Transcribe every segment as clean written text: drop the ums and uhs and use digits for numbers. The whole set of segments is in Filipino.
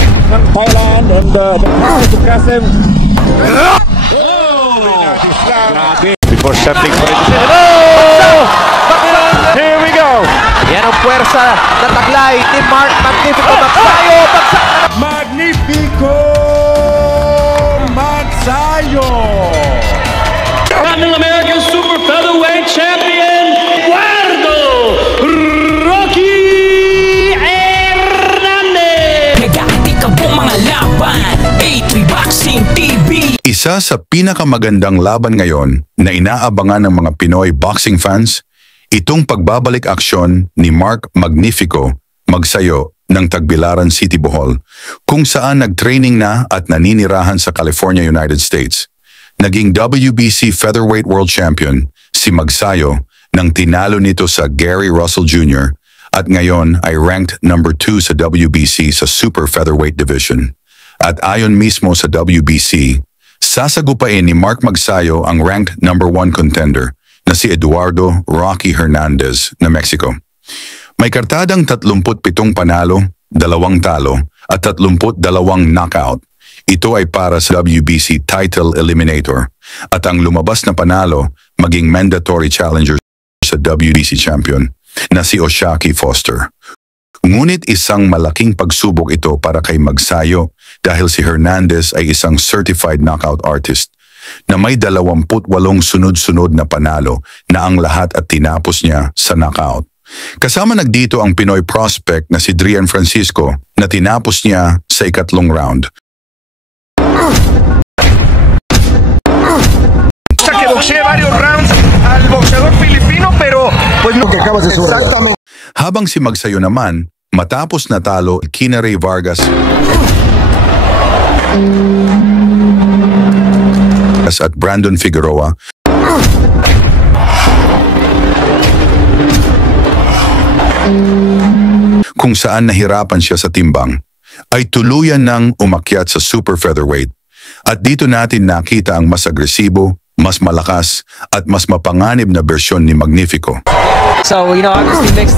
ng Thailand and the Kasim. Before settling for it. Here we go. Yan ang puwersa na taglay ni Mark Magnifico Magsayo. Magnifico Magsayo. Ang American Super Featherweight Champion, Eduardo Rocky Hernandez. Nag-aati ka po mga laban, A3 Boxing TV. Isa sa pinakamagandang laban ngayon na inaabangan ng mga Pinoy boxing fans, itong pagbabalik aksyon ni Mark Magnifico Magsayo ng Tagbilaran City, Bohol, kung saan nag-training na at naninirahan sa California, United States. Naging WBC Featherweight World Champion si Magsayo nang tinalo nito sa Gary Russell Jr. at ngayon ay ranked number 2 sa WBC sa Super Featherweight Division. At ayon mismo sa WBC, sasagupain ni Mark Magsayo ang ranked number 1 contender na si Eduardo Rocky Hernandez na Mexico. May kartadang 37 panalo, 2 talo at 32 knockout. Ito ay para sa WBC Title Eliminator at ang lumabas na panalo maging mandatory challenger sa WBC champion na si O'Shaquie Foster. Ngunit isang malaking pagsubok ito para kay Magsayo dahil si Hernandez ay isang certified knockout artist na may 28 sunod-sunod na panalo na ang lahat at tinapos niya sa knockout. Kasama nagdito ang Pinoy prospect na si Drian Francisco na tinapos niya sa 3rd round. Que boxea varios rounds al boxeador filipino pero pues no que acabas de exactamente. Habang si Magsayo naman matapos natalo kina Ray Vargas at Brandon Figueroa kung saan nahirapan siya sa timbang, ay tuluyan nang umakyat sa super featherweight. At dito natin nakita ang mas agresibo, mas malakas at mas mapanganib na bersyon ni Magnifico. So, obviously next...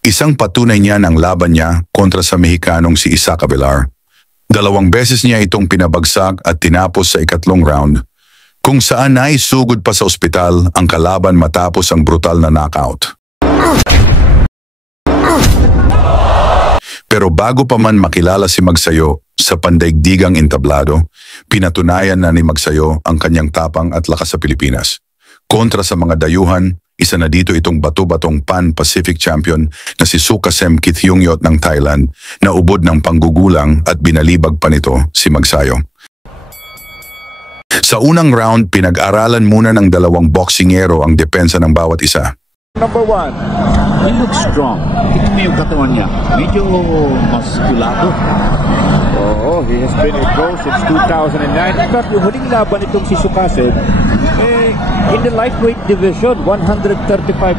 Isang patunay niya ng laban niya kontra sa Mexicanong si Isaac Avilar. 2 beses niya itong pinabagsak at tinapos sa 3rd round, kung saan naisugod pa sa ospital ang kalaban matapos ang brutal na knockout. Pero bago pa man makilala si Magsayo sa pandaigdigang entablado, pinatunayan na ni Magsayo ang kanyang tapang at lakas sa Pilipinas. Kontra sa mga dayuhan, isa na dito itong bato-batong Pan-Pacific champion na si Sukhasem Kithyungyot ng Thailand na ubod ng panggugulang at binalibag pa nito si Magsayo. Sa unang round, pinag-aralan muna ng 2 boksingero ang depensa ng bawat isa. Number 1. He looks strong. Ito mo yung katawan niya. Medyo maskulado. Oh, he has been a pro since 2009. In fact, yung huling laban itong si Sukhasem, in the lightweight division, 135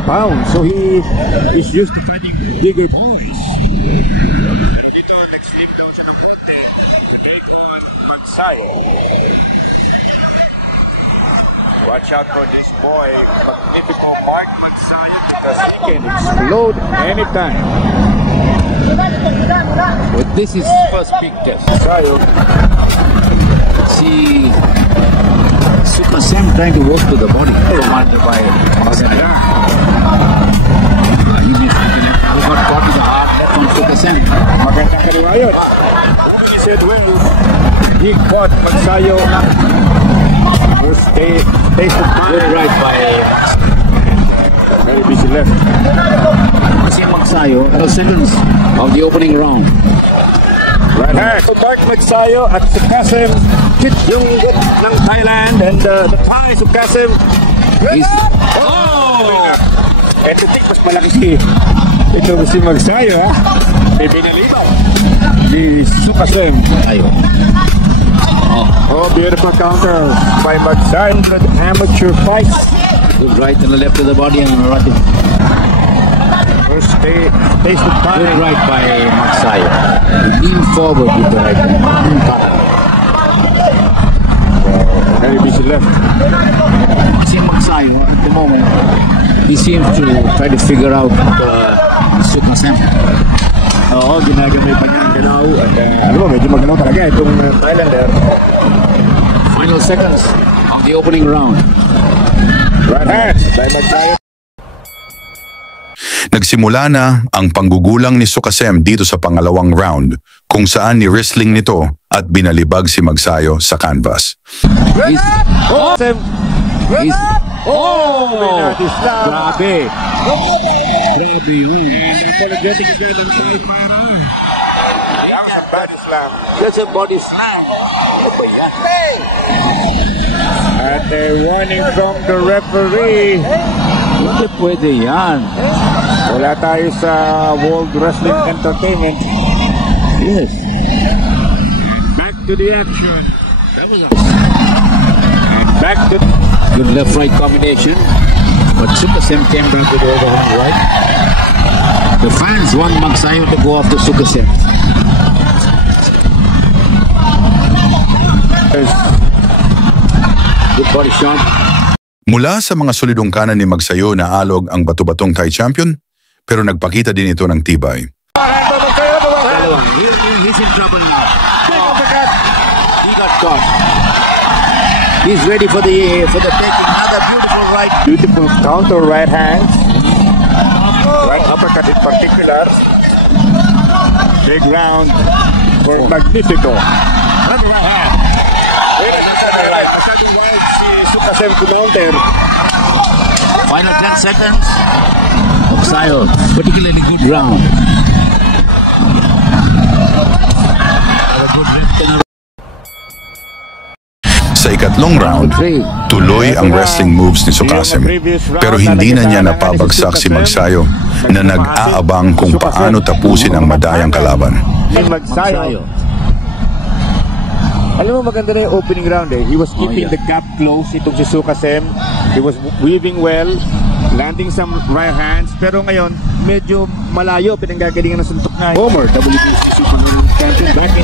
pounds. So he is used to fighting bigger boys. Pero dito, nag-slim down siya ng konti to take on Magsayo. Watch out for this boy, Magnifico Mark Magsayo, because he can explode anytime. But this is first big test. Magsayo. See Sukhasem trying to work to the body. Commanded by Magsayo. He got caught in the heart from Sukhasem. Magandang kaliwayot. He said, well, he caught Magsayo. Good right by very busy left. Kasi Magsayo, 12 seconds of the opening round. Right hand. Mark Magsayo at Sukhasem Kithyungyot ng Thailand, and the Thai Sukhasem is and the thing mas malaki si Magsayo, ha? Binalinaw ni Sukhasem. Ayun. Oh, beautiful counter by Magsayo. Amateur fights. Good right and the left to the body and right. First taste of time. Good right by Magsayo. He leaned forward with the right. Very busy left. See Magsayo at the moment. He seems to try to figure out Sukhasem. Oo, ginagamay pa niya ang galaw. At ano mo, medyo magalaw talaga itong Thailander. Final seconds of the opening round. Right hand by Magsayo. Nagsimula na ang panggugulang ni Sukhasem dito sa pangalawang round kung saan ni-wrestling nito at binalibag si Magsayo sa canvas. Grabe! Grabe yun. Apologetic against the fighter. That's a body slam. That's a body slam. Ano ba yan? At a warning from the referee. Hindi pwede yan. Wala tayo sa World Wrestling Entertainment. Yes. Back to the action. That was a And back to... good left-right combination. But Sukhasem came down to the overhand right. The fans want Magsayo to go after Sukhasem. Good body shot. Mula sa mga solidong kanan ni Magsayo na alog ang bato-batong Thai champion, pero nagpakita din ito ng tibay. He's in trouble now. He got caught. He's ready for the taking. Another beautiful right. Beautiful counter right hand. Right uppercut in particular. Big round for Magnifico. Another right hand. Masyadong wild si Sukhasem counter. Final 10 seconds. Magsayo, particularly good round. Sa ikatlong round, tuloy ang wrestling moves ni Sukhasem, pero hindi na niya napabagsak si Magsayo na nag-aabang kung paano tapusin ang madayang kalaban. Magsayo. Alam mo, maganda na yung opening round eh. He was keeping the gap close, itong si Sukhasem. He was weaving well, landing some right hands. Pero ngayon, medyo malayo, pinanggagalingan ng suntok na. Homer, WBC champion back in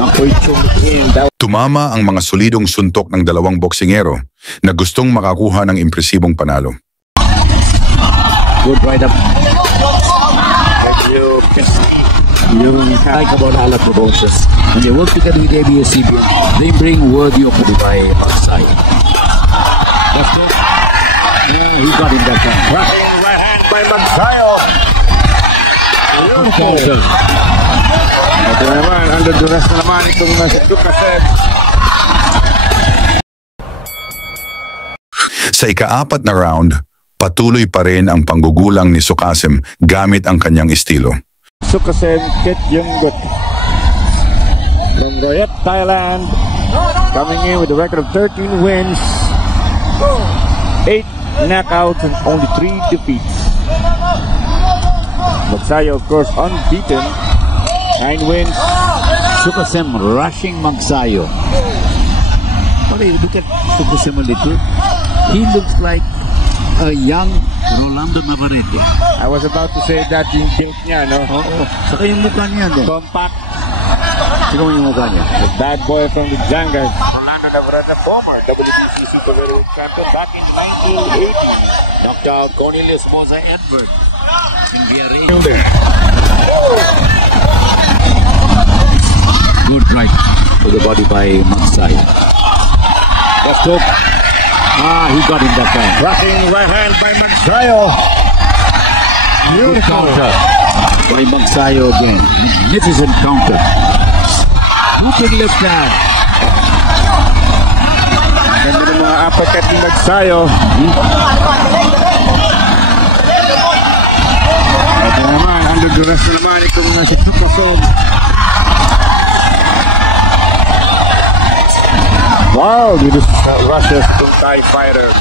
1980. Tumama ang mga solidong suntok ng dalawang boksingero na gustong makakuha ng impresibong panalo. Good right up. You like about a lot of promotions. When they work together with ABS-CBN, they bring worthy opponent by Magsayo. Left hook. Yeah, he got him that time. Right hand by Magsayo. Ito naman, under duress na naman itong si Sukhasem. Sa ika-4 na round, patuloy pa rin ang panggugulang ni Sukhasem gamit ang kanyang estilo. Sukhasem Ket Yunggut from Royat, Thailand, coming in with a record of 13 wins, 8 knockouts and only 3 defeats. Magsayo, of course, unbeaten, 9 wins. Sukhasem rushing Magsayo. But look at Sukhasem a little. He looks like a young Rolando Navarrete. I was about to say that yung build niya, no? Oo. Saka yung mukha niya din. Compact. Saka yung mukha niya. The bad boy from the jungle. Rolando Navarrete, former WBC Super Heavyweight Champion back in 1980. Knocked out Cornelius Moza Edward in Villarreal. Good right to the body by Magsayo. Left hook. He got him that time. Rushing right hand by Magsayo. Good counter by Magsayo again. Magnificent counter. Hook left hand. Ganda ng mga uppercut ni Magsayo. Ito naman, under duress na naman itong si Sukhasem. Wow, this is Russia's Thai fighter.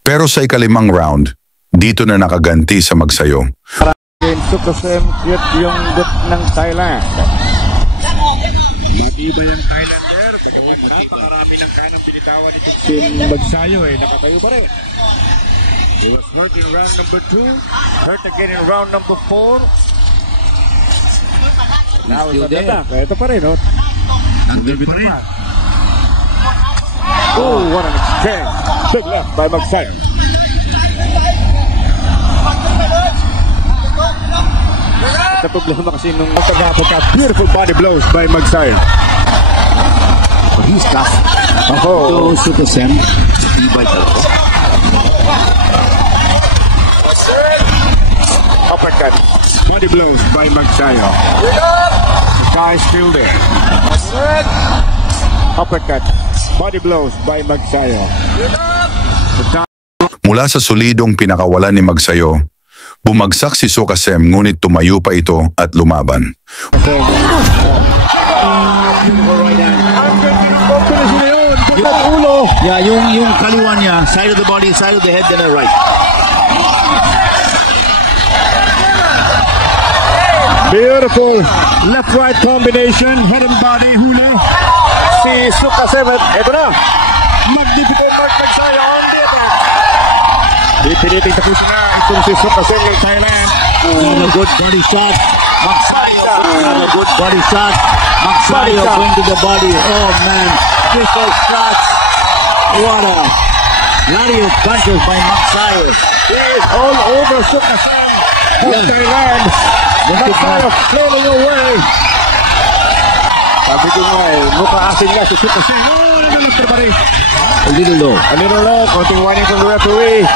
Pero sa ika-5 round, dito na nakaganti sa Magsayo. Sukhasem Ket Yunggut ng Thailand. Matibay ang Thailander. Bagamat napakarami ng kanang binitawan itong si Magsayo nakatayo pa rin. He was hurt in round number 2. Hurt again in round number 4. Now still there. Ito pa rin, no? Under pa rin. Oh, what an exchange. Big left by Magsayo. problema kasi nung beautiful body blows by Magsayo. But he's tough. Ako. So, Suka Sem, tibay talaga. Uppercut. Body blows by Magsayo. The guy is still there. Uppercut. Body blows by Magsayo. Mula sa solidong pinakawalan ni Magsayo, bumagsak si Sukasem ngunit tumayo pa ito at lumaban. Yeah, yung kaliwa niya, side of the body, side of the head, then a right. Beautiful left-right combination, head and body, hula. Si Sukasem, eto na. Magnifico Mark Magsayo on the attack. Pipiliting tapusin na itong si Sukasem ng Thailand. And a good body shot. Magsayo. And a good body shot. Magsayo going to the body. Oh man, crystal shots. What a lot of punches by Magsayo. He is all over Sukasem of Thailand. Magsayo flailing away. Sabi ko nga mukha asin nga si Sukasem. Oh, naglalakter pa rin. A little low. A little low, konting warning from the referee.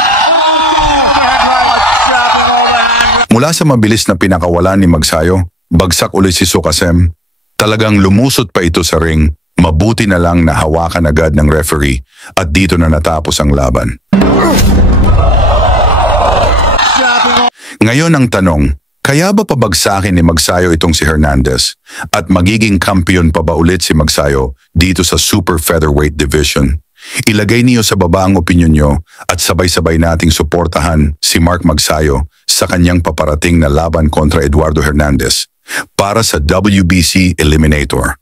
Mula sa mabilis na pinakawalan ni Magsayo, bagsak ulit si Sukasem. Talagang lumusot pa ito sa ring. Mabuti na lang na hawakan agad ng referee at dito na natapos ang laban. Ngayon ang tanong, kaya ba pabagsakin ni Magsayo itong si Hernandez? At magiging kampiyon pa ba ulit si Magsayo dito sa Super Featherweight Division? Ilagay niyo sa baba ang opinyon nyo at sabay-sabay nating suportahan si Mark Magsayo sa kanyang paparating na laban kontra Eduardo Hernandez para sa WBC Eliminator.